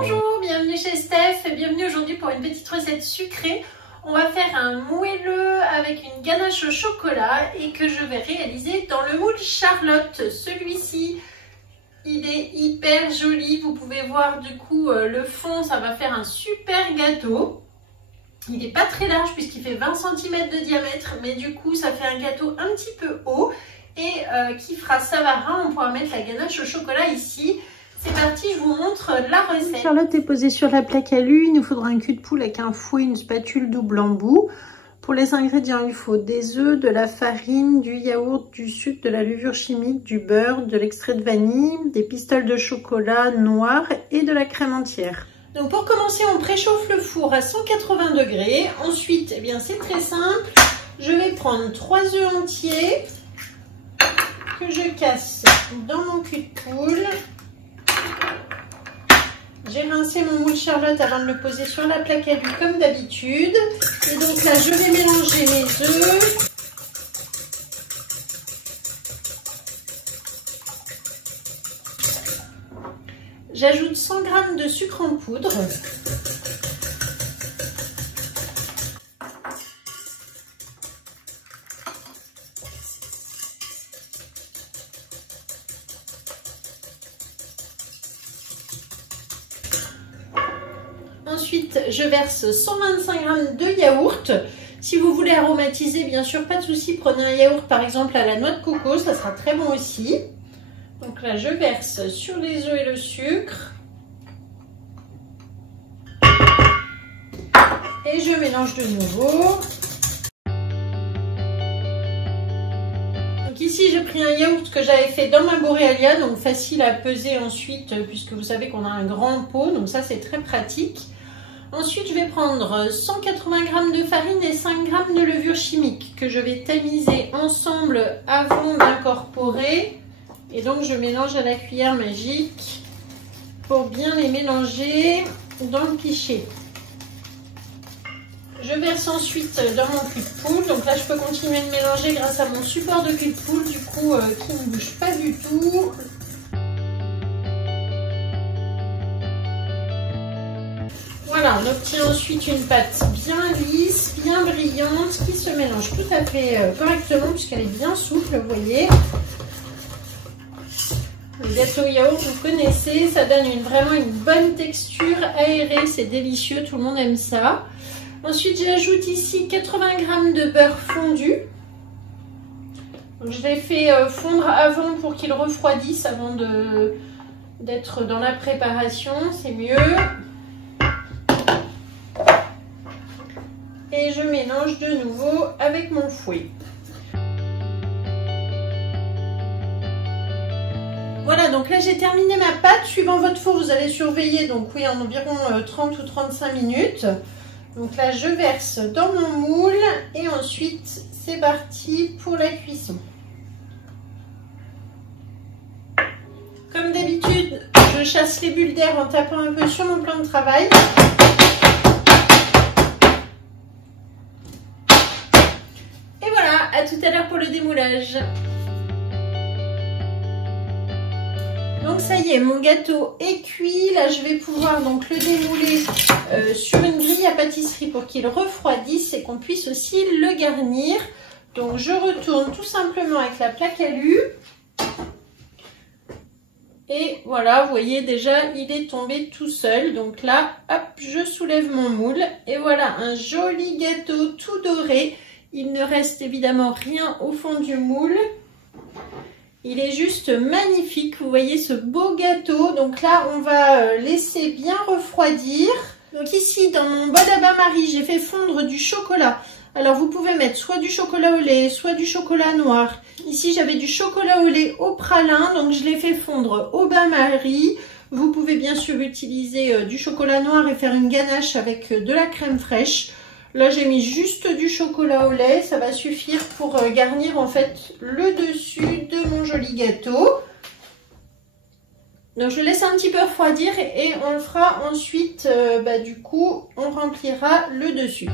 Bonjour, bienvenue chez Steph et bienvenue aujourd'hui pour une petite recette sucrée. On va faire un moelleux avec une ganache au chocolat et que je vais réaliser dans le moule Charlotte. Celui-ci, il est hyper joli. Vous pouvez voir du coup le fond, ça va faire un super gâteau. Il n'est pas très large puisqu'il fait 20 cm de diamètre, mais du coup ça fait un gâteau un petit peu haut et qui fera Savarin. On pourra mettre la ganache au chocolat ici. C'est parti, je vous montre la recette. Charlotte est posée sur la plaque à lu. Il nous faudra un cul de poule avec un fouet, une spatule double embout. Pour les ingrédients, il faut des œufs, de la farine, du yaourt, du sucre, de la levure chimique, du beurre, de l'extrait de vanille, des pistolets de chocolat noir et de la crème entière. Donc pour commencer, on préchauffe le four à 180 degrés. Ensuite, eh bien c'est très simple. Je vais prendre 3 œufs entiers que je casse dans mon cul de poule. J'ai rincé mon moule Charlotte avant de le poser sur la plaque à lu comme d'habitude. Et donc là, je vais mélanger mes œufs. J'ajoute 100 g de sucre en poudre. Ensuite, je verse 125 g de yaourt. Si vous voulez aromatiser, bien sûr, pas de souci. Prenez un yaourt, par exemple, à la noix de coco. Ça sera très bon aussi. Donc là, je verse sur les œufs et le sucre. Et je mélange de nouveau. Donc ici, j'ai pris un yaourt que j'avais fait dans ma Borealia. Donc facile à peser ensuite, puisque vous savez qu'on a un grand pot. Donc ça, c'est très pratique. Ensuite, je vais prendre 180 g de farine et 5 g de levure chimique que je vais tamiser ensemble avant d'incorporer. Et donc, je mélange à la cuillère magique pour bien les mélanger dans le pichet. Je verse ensuite dans mon cul de poule. Donc là, je peux continuer de mélanger grâce à mon support de cul de poule, du coup, qui ne bouge pas du tout. Voilà, on obtient ensuite une pâte bien lisse, bien brillante, qui se mélange tout à fait correctement puisqu'elle est bien souple, vous voyez. Le gâteau yaourt, vous connaissez, ça donne vraiment une bonne texture aérée, c'est délicieux, tout le monde aime ça. Ensuite, j'ajoute ici 80 g de beurre fondu. Donc, je l'ai fait fondre avant pour qu'il refroidisse avant d'être dans la préparation, c'est mieux. Et je mélange de nouveau avec mon fouet. Voilà, donc là j'ai terminé ma pâte. Suivant votre four, vous allez surveiller, donc oui, en environ 30 ou 35 minutes. Donc là, je verse dans mon moule et ensuite, c'est parti pour la cuisson. Comme d'habitude, je chasse les bulles d'air en tapant un peu sur mon plan de travail. Et voilà, à tout à l'heure pour le démoulage. Donc ça y est, mon gâteau est cuit. Là, je vais pouvoir donc le démouler sur une grille à pâtisserie pour qu'il refroidisse et qu'on puisse aussi le garnir. Donc je retourne tout simplement avec la plaque à lu. Et voilà, vous voyez déjà, il est tombé tout seul. Donc là, hop, je soulève mon moule. Et voilà, un joli gâteau tout doré. Il ne reste évidemment rien au fond du moule. Il est juste magnifique, vous voyez ce beau gâteau. Donc là, on va laisser bien refroidir. Donc ici, dans mon bol à bain-marie, j'ai fait fondre du chocolat. Alors vous pouvez mettre soit du chocolat au lait, soit du chocolat noir. Ici, j'avais du chocolat au lait au pralin, donc je l'ai fait fondre au bain-marie. Vous pouvez bien sûr utiliser du chocolat noir et faire une ganache avec de la crème fraîche. Là, j'ai mis juste du chocolat au lait. Ça va suffire pour garnir en fait le dessus de mon joli gâteau. Donc, je laisse un petit peu refroidir et on le fera ensuite. Du coup, on remplira le dessus.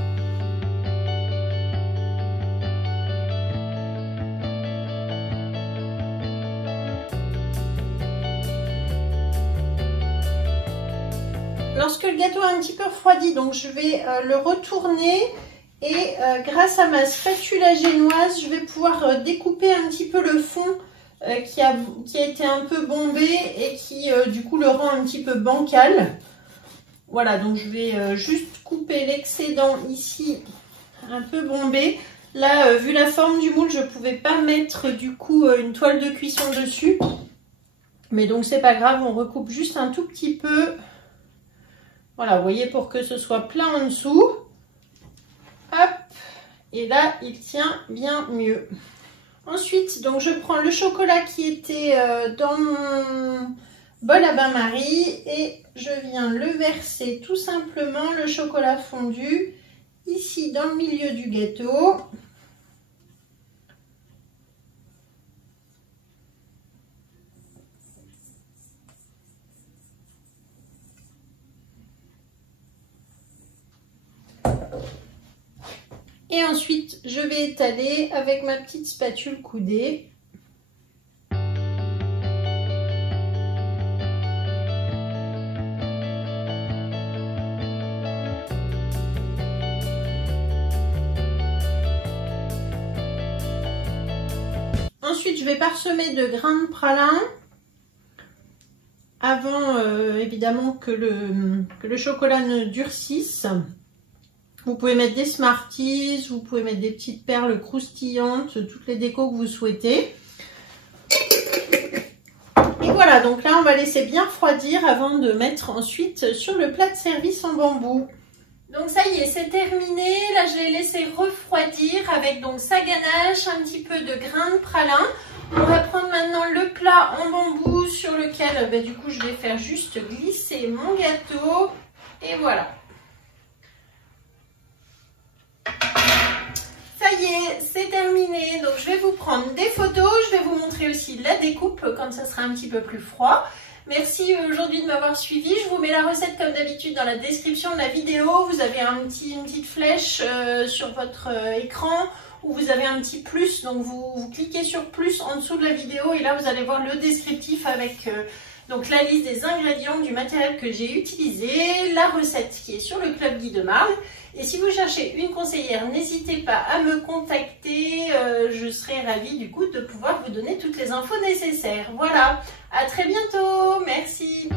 lorsque le gâteau a un petit peu refroidi, donc je vais le retourner et grâce à ma spatule génoise, je vais pouvoir découper un petit peu le fond qui a été un peu bombé et qui du coup le rend un petit peu bancal. Voilà, donc je vais juste couper l'excédent ici un peu bombé. Là, vu la forme du moule, je ne pouvais pas mettre du coup une toile de cuisson dessus. Mais donc c'est pas grave, on recoupe juste un tout petit peu. Voilà, vous voyez, pour que ce soit plein en dessous. Hop, et là, il tient bien mieux. Ensuite, donc je prends le chocolat qui était dans mon bol à bain-marie et je viens le verser tout simplement, le chocolat fondu, ici dans le milieu du gâteau. Et ensuite, je vais étaler avec ma petite spatule coudée. Ensuite, je vais parsemer de grains de pralin avant évidemment que le chocolat ne durcisse. Vous pouvez mettre des Smarties, vous pouvez mettre des petites perles croustillantes, toutes les décos que vous souhaitez. Et voilà, donc là on va laisser bien refroidir avant de mettre ensuite sur le plat de service en bambou. Donc ça y est, c'est terminé. Là je l'ai laissé refroidir avec donc sa ganache, un petit peu de grains de pralin. On va prendre maintenant le plat en bambou sur lequel du coup je vais faire juste glisser mon gâteau. Et voilà. Ça y est, c'est terminé. Donc je vais vous prendre des photos, je vais vous montrer aussi la découpe quand ça sera un petit peu plus froid. Merci aujourd'hui de m'avoir suivi. Je vous mets la recette comme d'habitude dans la description de la vidéo. Vous avez une petite flèche sur votre écran où vous avez un petit plus. Donc vous cliquez sur plus en dessous de la vidéo et là vous allez voir le descriptif avec donc la liste des ingrédients, du matériel que j'ai utilisé, la recette qui est sur le Club Guy de Marle. Et si vous cherchez une conseillère, n'hésitez pas à me contacter. Je serai ravie du coup de pouvoir vous donner toutes les infos nécessaires. Voilà, à très bientôt. Merci.